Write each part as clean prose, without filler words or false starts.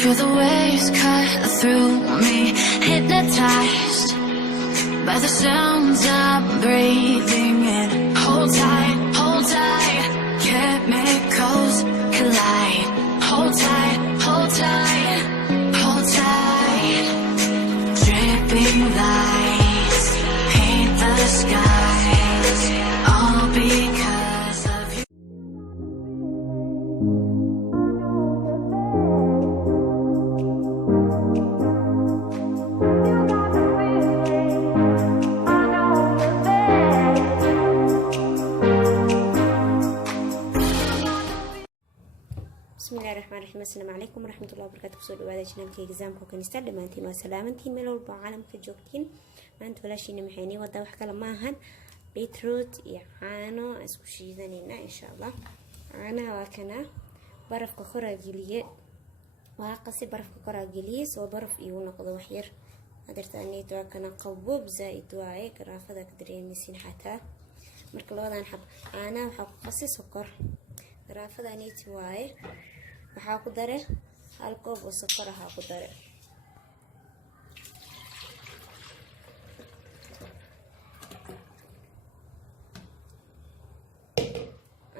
Feel the waves cut through me, hypnotized by the sounds I'm breathing in. Hold tight, chemicals collide. Hold tight, hold tight, hold tight. Dripping lights paint the skies, all because of you. bismillahi raxmaan raxiim assalaamu calaykum waraxmatullahi wabarakaatu kusoo dhawaada janaalka exaamka kanistaa dhammaantiin waa salaamantiin meel walba oo caalamka joogtiin maanta walaashiina maxaynii wadaa wax kale ma ahan beetroot iyo caano aan isku shiidanayna insha allah. caanaha waa kana barafka koraa geliye waa qasi barafka koraa geliye soo baraf igu noqdo wax yar hadartaaniid waa kana qaboob zaaid waaye garaafada ka dareemaysin xataa marka labadan xab caanaha waxaa ku qasi sokor garaafadaaniid waaye waxaa ku dare hal koob oo sokor ah ku dare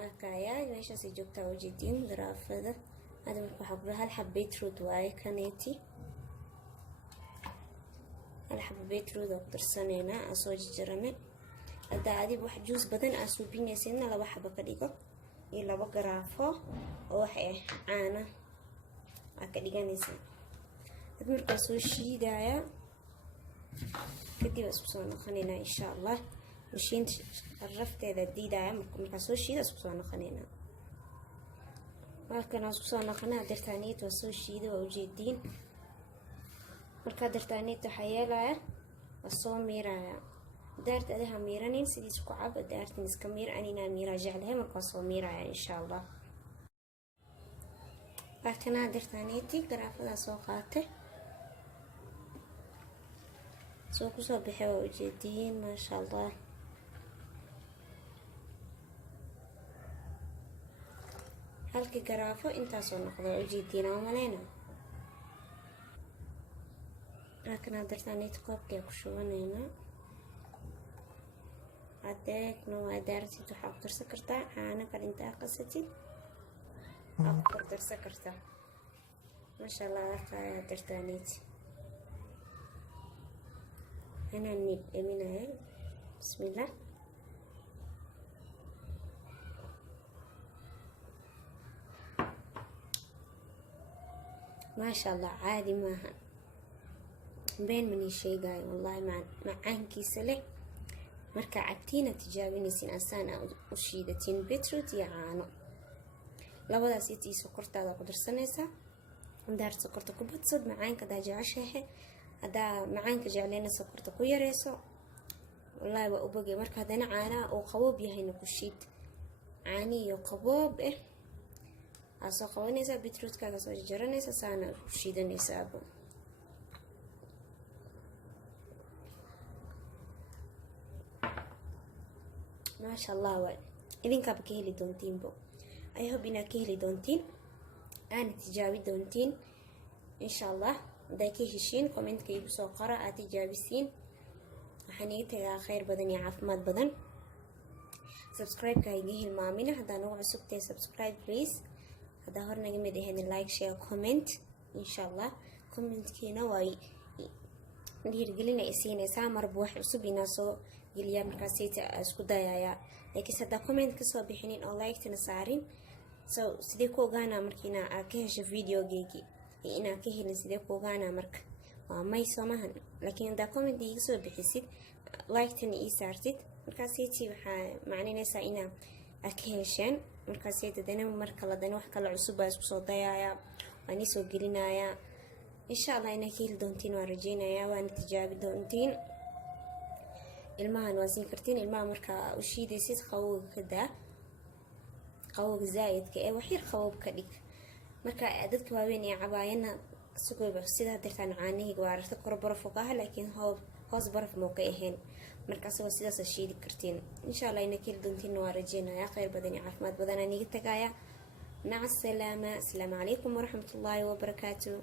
akaya meeshaas ay joogtaa ujeedin garaafada hada marka waxaa ku hal xab beetroot waaye kaneeti hal xab beetroot oo ku darsaneynaa aan soo jarjarane hadda adiib wax juus badan aan suubinaysidna laba xabo ka dhigo iyo laba garaafo oo wax ah caana aan ka dhiganaysa dad markaa soo shiidaya kadib isku soo noqonayna insha allah mashiinta rafteeda diidaya markaa soo shiida isku soo noqonayna markaan isku soo noqonaa dartaaniid waa soo shiida waa ujeediin markaa dartaaniid waxaa yeelaya waa soo miiraya daarta adaha miiranin sidiis ku cab daartin iska miir anina miira jeclahay markaa soo miiraya insha allah. baakana dartaaniiti garaafada soo qaatay soo ku soo bixay waa ujeediin maasha allah. halkii garaafo intaasoo noqdo ujeediin aan maleyna baakana dartaaniiti koobkee ku shubanayna adeegna waa daartid waxaa ku darsan kartaa caano kale intaa qasatid waxaa ku darsan kartaa maasha allah arkaya dartaaniid anaan nib eminaya bismillah maasha allah caadi maaha been mani sheegayo wallahi macaankiisa leh marka cabtiina tijaabinaysin asaan u shiidatiin beetroot iyo caano labadaas intii sokortaada ku darsanaysaa daar sokorta ku badsad macaanka daa jeceshahay hadaa macaanka jeclayna sokorta ku yareyso wallahi waa u bogay marka hadana caanaha uu qaboob yahayna ku shiid caani iyo qaboob aa soo qabanaysaa beetrootkaaga soo jaranaysa saana ku shiidanaysaa abo maasha allah waa idinkaaba ka heli doontiinbo I hope inaad ka heli doontiin aana tijaabi doontiin insha allah. hadday ka heshiin commentka igu soo qora aad tijaabisiin waxaan iga tagaa kheyr badan iyo caafimaad badan. subscribe-ka iga hilmaamina haddaa nagu cusubtahay subscribe please. haddaa hor naga mid ahayn like share comment insha allah. commentkiina waa dhiirgelin ay siinaysaa marba wax cusub inaa soo geliyaa markaasayta isku dayayaa laakiin haddaa comment kasoo bixinin oo like-tana saarin so sidee ku ogaanaa markiina aad ka hesho videogeygii iyo inaad ka helin sidee ku ogaanaa marka waa may soomahan laakiin haddaa comment iga soo bixisid like-tana ii saartid markaasaytii waxaa macninaysaa inaa aad ka hesheen markaasayta dana markala dana wax kale cusub baa isku soo dayayaa waan isoo gelinayaa insha allah inaad ka heli doontiin waan rajeynayaa waana tijaabi doontiin. ilmahan waa siin kartiin ilmaha markaa u shiidaysid qabowga ka daa qabowga zaa'idka wax yar qaboob ka dhig marka dadka waaweyn ee cabaayana sugayba sida dartaan caanihiga waa aragta kor baraf ka ah laakiin hoos baraf moo ka ahayn marka soo sidaas shiidi kartiin insha allah ina keli doontiin waa rajeenaya khayr badan iyo caafimaad badan aniga tagaya مع السلامة. السلام عليكم ورحمة الله وبركاته.